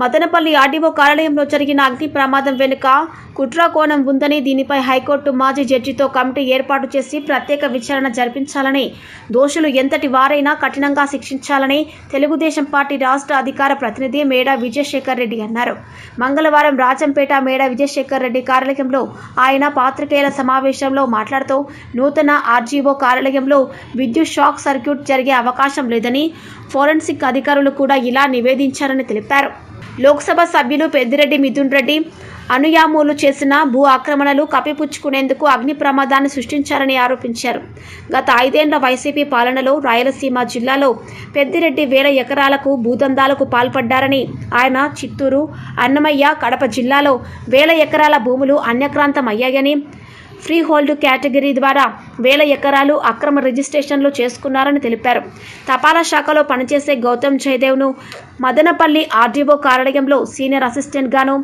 Madanapalle RDO కార్యాలయంలో జరిగిన అగ్ని ప్రమాదం వెనుక కుట్ర కోణం ఉందని దీనిపై హైకోర్టు మాజీ జడ్జితో కమిటీ ఏర్పాటు చేసి ప్రత్యేక విచారణ జరిపించాలని దోషులు ఎంతటి వారైనా కఠినంగా శిక్షించాలని తెలుగుదేశం పార్టీ రాష్ట్ర అధికార ప్రతినిధి మేడా విజయశేఖర్ రెడ్డి అన్నారు. మంగళవారం రాజంపేట మేడా విజయశేఖర్ రెడ్డి కార్యాలయంలో ఆయన పాత్రికేయుల సమావేశంలో మాట్లాడుతూ నూతన ఆర్జీఓ కార్యాలయంలో విద్యుత్ షాక్ సర్క్యూట్ జరిగే అవకాశం లేదని ఫోరెన్సిక్ అధికారులు కూడా ఇలా నివేదించారని తెలిపారు. లోక్సభ సభ్యులు పెద్దిరెడ్డి మిథున్ రెడ్డి అనుయాములు చేసిన భూ ఆక్రమణలు కప్పిపుచ్చుకునేందుకు అగ్ని ప్రమాదాన్ని సృష్టించారని ఆరోపించారు. గత ఐదేండ్ల వైసీపీ పాలనలో రాయలసీమ జిల్లాలో పెద్దిరెడ్డి వేల ఎకరాలకు భూదందాలకు పాల్పడ్డారని ఆయన చిత్తూరు అన్నమయ్య కడప జిల్లాలో వేల ఎకరాల భూములు అన్యక్రాంతం అయ్యాయని ఫ్రీ హోల్డ్ కేటగిరీ ద్వారా వేల ఎకరాలు అక్రమ రిజిస్ట్రేషన్లు చేసుకున్నారని తెలిపారు. తపాలా శాఖలో పనిచేసే గౌతమ్ జయదేవ్ను మదనపల్లి ఆర్డీఓ కార్యాలయంలో సీనియర్ అసిస్టెంట్గాను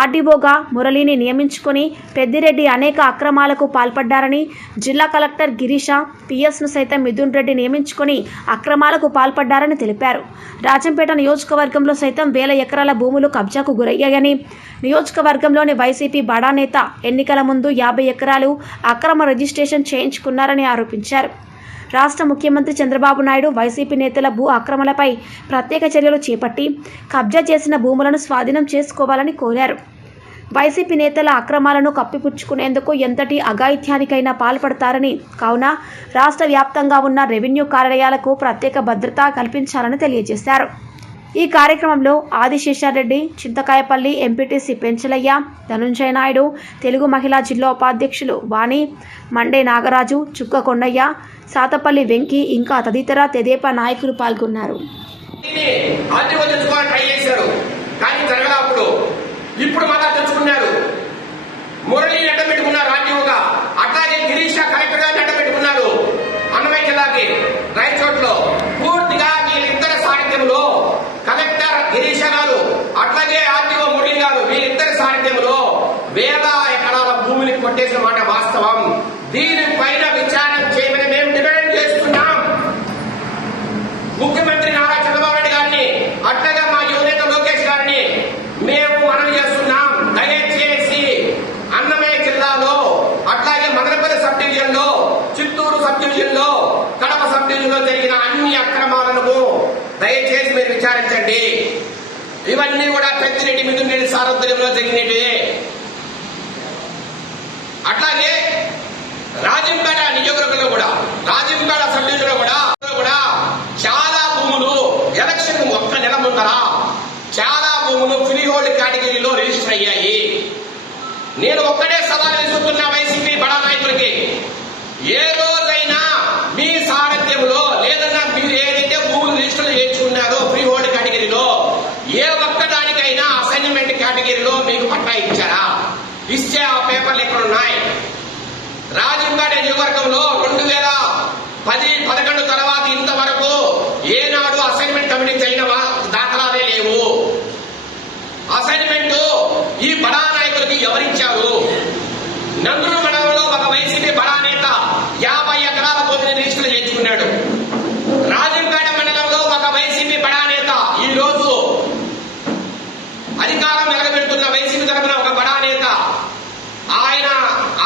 ఆర్డీఓగా మురళిని నియమించుకొని పెద్దిరెడ్డి అనేక అక్రమాలకు పాల్పడ్డారని జిల్లా కలెక్టర్ గిరీష పిఎస్ను సైతం మిథున్ రెడ్డి నియమించుకొని అక్రమాలకు పాల్పడ్డారని తెలిపారు. రాజంపేట నియోజకవర్గంలో సైతం వేల ఎకరాల భూములు కబ్జాకు గురయ్యాయని నియోజకవర్గంలోని వైసీపీ బడా నేత ఎన్నికల ముందు యాభై ఎకరాలు అక్రమ రిజిస్ట్రేషన్ చేయించుకున్నారని ఆరోపించారు. రాష్ట్ర ముఖ్యమంత్రి చంద్రబాబు నాయుడు వైసీపీ నేతల భూ ఆక్రమణలపై ప్రత్యేక చర్యలు చేపట్టి కబ్జా చేసిన భూములను స్వాధీనం చేసుకోవాలని కోరారు. వైసీపీ నేతల అక్రమాలను కప్పిపుచ్చుకునేందుకు ఎంతటి అఘాయిత్యానికైనా పాల్పడతారని కావున రాష్ట్ర వ్యాప్తంగా ఉన్న రెవెన్యూ కార్యాలయాలకు ప్రత్యేక భద్రత కల్పించాలని తెలియజేశారు. ఈ కార్యక్రమంలో ఆదిశేషారెడ్డి చింతకాయపల్లి ఎంపీటీసీ పెంచలయ్య ధనుంజయ నాయుడు తెలుగు మహిళా జిల్లా ఉపాధ్యక్షులు వాణి మండే నాగరాజు చుక్క కొండయ్య సాతపల్లి వెంకి ఇంకా తదితర తెదేపా నాయకులు పాల్గొన్నారు. ఇప్పుడు మాత్రం తెచ్చుకున్నారు మురళిని అడ్డం పెట్టుకున్నారు ఆర్టీఓగా అట్లాగే అడ్డం పెట్టుకున్నారు. అన్నమయ్య జిల్లాకి వేల ఎకరాల భూమిని కొట్టేసిన మాట వాస్తవం దీనిపైన విచారణ చేయమని మేము డిమాండ్ చేస్తున్నాం. ముఖ్యమంత్రి నారా చంద్రబాబు నాయుడు గారిని అట్టగా మా యువనేత లోకేష్ గారిని మేము మనవి చేస్తున్నాం. దయచేసి అన్నమయ్య జిల్లాలో అట్లాగే మదనపల్లి సబ్ డివిజన్లో చిత్తూరు సబ్ డివిజన్లో కడప సబ్ డివిజన్లో జరిగిన అన్ని అక్రమాలను దయచేసి మీరు విచారించండి. ఇవన్నీ కూడా పెద్దిరెడ్డి మిథున్ రెడ్డి సారథ్యంలో జరిగినవి అట్లాగే రాజంపేట నియోజకవర్గంలో కూడా రాజంపేట సబ్ కూడా కూడా చాలా భూములు ఎలక్షన్ ఒక్క నెల ముందర చాలా భూములు ఫ్రీహోల్డ్ కేటగిరీలో రిజిస్టర్ అయ్యాయి. నేను ఒక్కడే సవాల్ విసురుతున్నా వైసీపీ బడా నాయకులకి ఏ రోజైనా మీ సారథ్యంలో లేదన్నా మీరు ఏదైతే భూములు రిజిస్టర్ చేయించుకున్నారో ఫ్రీ హోల్డ్ కేటగిరీలో ఏ ఒక్క దానికైనా అసైన్మెంట్ కేటగిరీలో మీకు పట్టా ఇచ్చారా ఇస్తే ఆ పేపర్లు ఎక్కడ ఉన్నాయి రాజంపేట నియోజకవర్గంలో రెండు వేల పది పదకొండు తర్వాత ఇంతవరకు ఏనాడు అసైన్మెంట్ కమిటీ అయిన వా- దాఖలాలే లేవు అసైన్మెంట్ ఈ బడా నాయకులకి ఎవరిచ్చారు నందులు మండలంలో ఒక వైసీపీ బడా నేత యాభై ఎకరాల భూమిని రిజిస్టర్ చేయించుకున్నాడు రాజంపేట మండలంలో ఒక వైసీపీ బడా నేత ఈ రోజు అధికారం వెలగబెడుతున్న వైసీపీ తరఫున ఒక బడా నేత ఆయన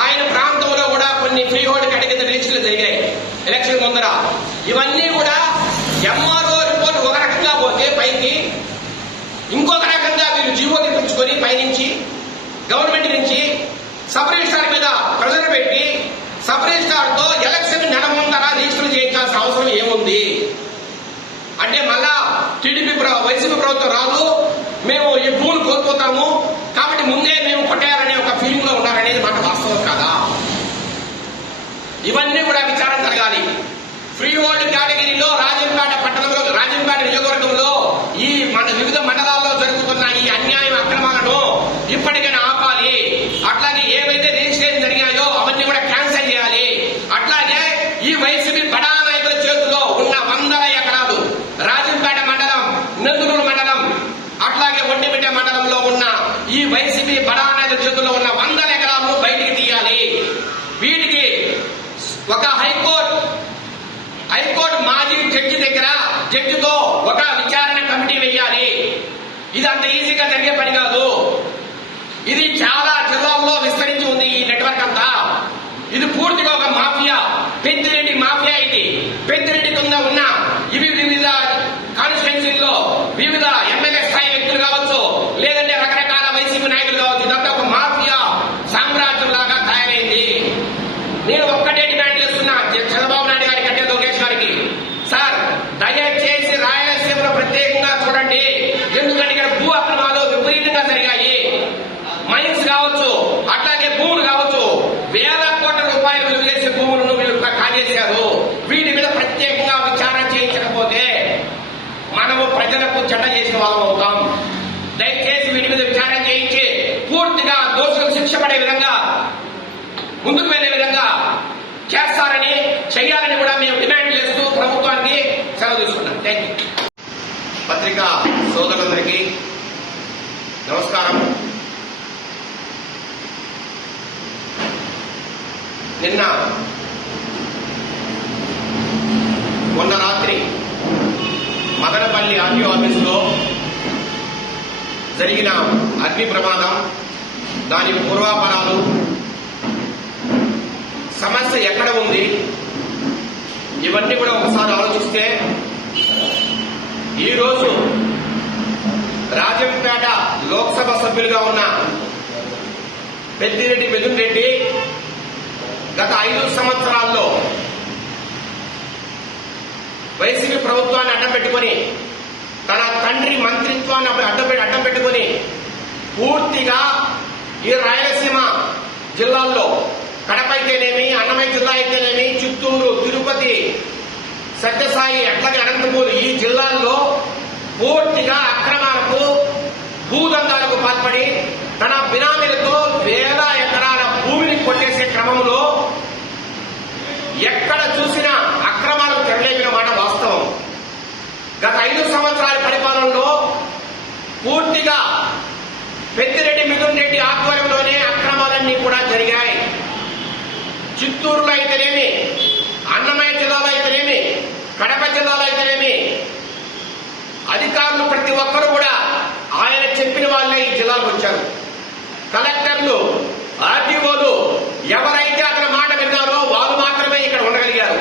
ఆయన ప్రాంతంలో కూడా కొన్ని ఫ్రీ హోల్డ్ కేటగిరీ రిజిస్టర్లు జరిగాయి ఎలక్షన్ ముందర ఇవన్నీ కూడా ఎంఆర్ఓ రిపోర్ట్ ఒక రకంగా పోతే పైకి ఇంకొక రకంగా వీళ్ళు జీవో తెప్పించుకొని పైనుంచి గవర్నమెంట్ నుంచి సబ్ మీద ప్రెజర్ పెట్టి సబ్ రిజిస్టార్తో ఎలక్షన్ నెల ముందర రిజిస్టర్ చేయించాల్సిన అవసరం ఏముంది అంటే మళ్ళా టీడీపీ ప్ర- వైసీపీ ప్రభుత్వం రాదు మేము ఈ భూములు కోల్పోతాము కాబట్టి ముందే మేము కొట్టేయాలనే ఒక ఫీలింగ్లో ఉన్నారనేది మాట వాస్తవం కాదా ఇవన్నీ కూడా విచారణ జరగాలి ఫ్రీ హోల్డ్ కేటగిరీలో రాజంపేట పట్టణంలో రాజంపేట నియోజకవర్గంలో ఈ మన వివిధ మండలాల్లో జరుగుతున్న ఈ అన్యాయం అక్రమాలను ఇప్పటికైనా ఆపాలి అట్లాగే ఏవైతే రిజిస్ట్రేషన్ జరిగాయో అవన్నీ కూడా క్యాన్సిల్ చేయాలి అట్లాగే ఈ వైసీపీ బడా నాయకుల చేతిలో ఉన్న వందల ఎకరాలు రాజంపేట మండలం నందులూరు మండలం అట్లాగే ఒంటిమిట్ట మండలంలో ఉన్న ఈ వైసీపీ బడా నాయకుల చేతుల్లో ఉన్న వందల ఎకరాలను బయటికి తీయాలి వీటికి ఒక హైకోర్టు హైకోర్టు మాజీ జడ్జి దగ్గర జడ్జితో ఒక విచారణ కమిటీ వేయాలి ఇది అంత ఈజీగా జరిగే పని కాదు. ఇది చాలా జిల్లాల్లో విస్తరించి ఉంది ఈ నెట్వర్క్ అంతా. ఇది పూర్తిగా ఒక మాఫియా. పెద్దిరెడ్డి మాఫియా ఇది. పెద్దిరెడ్డి కింద ఉన్న విధంగా దోషులకు శిక్ష పడే విధంగా ముందుకు వెళ్ళే విధంగా చేస్తారని చేయాలని కూడా మేము డిమాండ్ చేస్తూ ప్రభుత్వానికి సెలవు తీసుకున్నాం. థ్యాంక్ యూ పత్రికా సోదరులందరికీ నమస్కారం. నిన్న మొన్న రాత్రి మదనపల్లి ఆర్టీఓ ఆఫీసులో జరిగిన అగ్ని ప్రమాదం దాని పూర్వాపరాలు. సమస్య ఎక్కడ ఉంది? ఇవన్నీ కూడా ఒకసారి ఆలోచిస్తే ఈరోజు రాజంపేట లోక్సభ సభ్యులుగా ఉన్న పెద్దిరెడ్డి మిథున్ రెడ్డి గత ఐదు సంవత్సరాల్లో వైసీపీ ప్రభుత్వాన్ని అడ్డం పెట్టుకుని తన తండ్రి మంత్రిత్వాన్ని అడ్డం అడ్డం పెట్టుకుని పూర్తిగా ఈ రాయలసీమ జిల్లాల్లో కడప అయితేనేమి అన్నమయ్య జిల్లా అయితేనేమి చిత్తూరు తిరుపతి సత్యసాయి అట్లాగే అనంతపూర్ ఈ జిల్లాల్లో పూర్తిగా అక్రమాలకు భూదందాలకు పాల్పడి తన బినామీలతో వేల ఎకరాల భూమిని కొట్టేసే క్రమంలో ఎక్కడ చూసినా అక్రమాలకు తెరలేపిన మాట వాస్తవం గత ఐదు సంవత్సరాల పరిపాలనలో పూర్తిగా పెద్దిరెడ్డి మిథున్ రెడ్డి ఆధ్వర్యంలోనే అక్రమాలన్నీ కూడా జరిగాయి చిత్తూరులో అయితేనేమి అన్నమయ్య జిల్లాలో అయితేనేమి కడప జిల్లాలో అయితేనేమి అధికారులు ప్రతి ఒక్కరు కూడా ఆయన చెప్పిన వాళ్ళే ఈ జిల్లాకు వచ్చారు. కలెక్టర్లు ఆర్టీఓలు ఎవరైతే అతని మాట విన్నారో వారు మాత్రమే ఇక్కడ ఉండగలిగారు.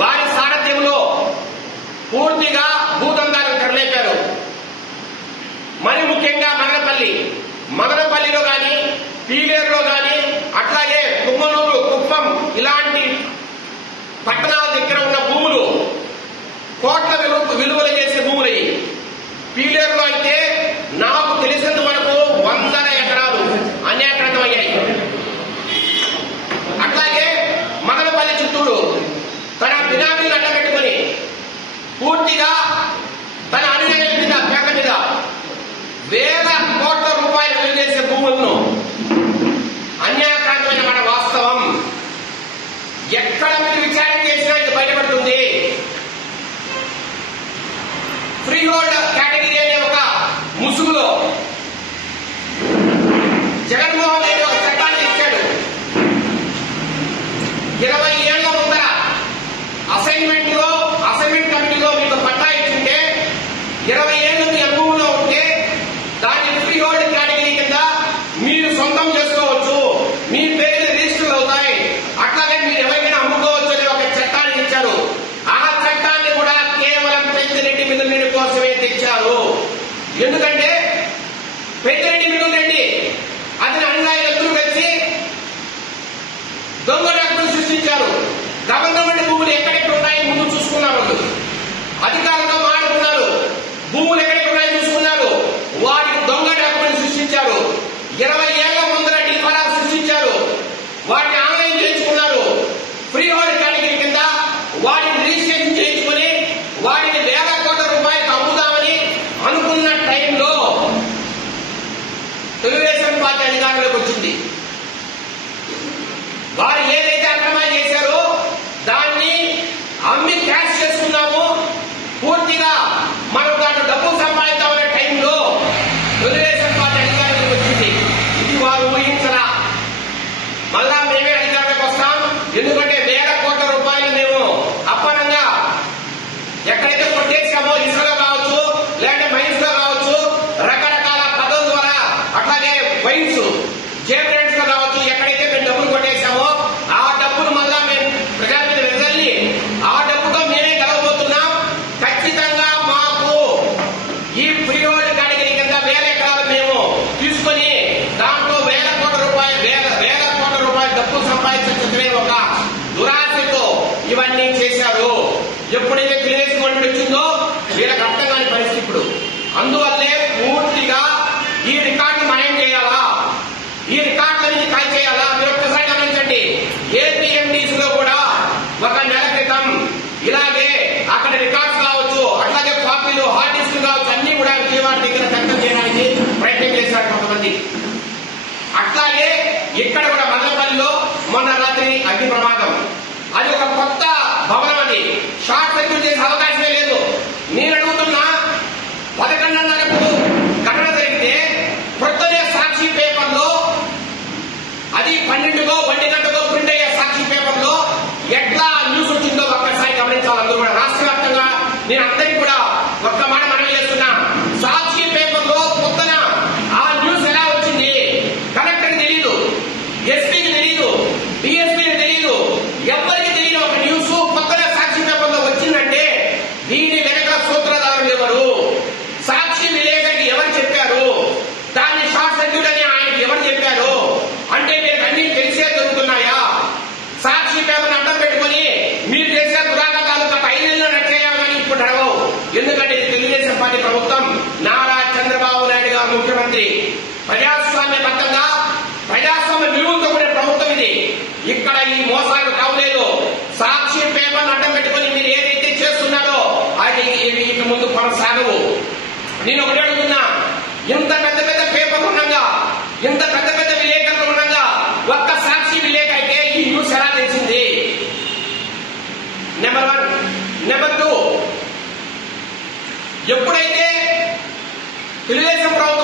వారి సారథ్యంలో పూర్తిగా భూదందాలకు తెరలేపారు. మరి ముఖ్యంగా మదనపల్లి మదనపల్లిలో గాని పీలేరులో గాని అట్లాగే కుమ్మనూరు కుప్పం ఇలాంటి పట్టణాల దగ్గర ఉన్న భూములు కోట్ల విలువ విలువలు చేసే భూములు ఇవి. పీలేరులో అయితే నాకు తెలిసినంత వరకు వందల ఎకరాలు అన్యాక్రాంతం అయ్యాయి అట్లాగే మదనపల్లి చిత్తూరు తన బినామీలు అడ్డ పెట్టుకుని పూర్తిగా తన అనుయాయుల మీద పేద మీద వేల కోట్ల రూపాయలు విలువ చేసే భూములను అన్యాయకారమైన మన వాస్తవం ఎక్కడ మీరు విచారణ చేసినా ఇది బయటపడుతుంది ఫ్రీ హోల్డ్ కేటగిరీ అనే ఒక ముసుగులో జగన్మోహన్ రెడ్డి ఒక చట్టాన్ని ఇచ్చాడు ఇరవై ఏళ్ళ ముందర అసైన్మెంట్లో అసైన్మెంట్ కమిటీలో మీకు పట్టా ఇచ్చింటే ఇరవై ఏళ్ళు మీ అనుభవంలో ఉంటే దాన్ని ఫ్రీ హోల్డ్ కేటగిరీ కింద మీరు సొంతం చేసుకోవచ్చు మీ పేరు రిజిస్టర్ అవుతాయి అట్లాగే మీరు ఎవరికైనా అమ్ముకోవచ్చు అనే ఒక చట్టాన్ని ఇచ్చారు ఆ చట్టాన్ని కూడా కేవలం పెద్దిరెడ్డి మిథున్ రెడ్డి కోసమే తెచ్చారు. ఎందుకంటే పెద్దిరెడ్డి మిథున్ రెడ్డి అతని అనుయాయులందరూ కలిసి దొంగ డాక్టర్లు సృష్టించారు. గవర్నమెంట్ భూములు ఎక్కడెక్కడ ఉన్నాయి ముందు చూసుకున్నారు అధికారులు शार्ट सर्किट देखा నెంబర్ వన్ నెంబర్ టూ ఎప్పుడైతే తెలుగుదేశం ప్రభుత్వం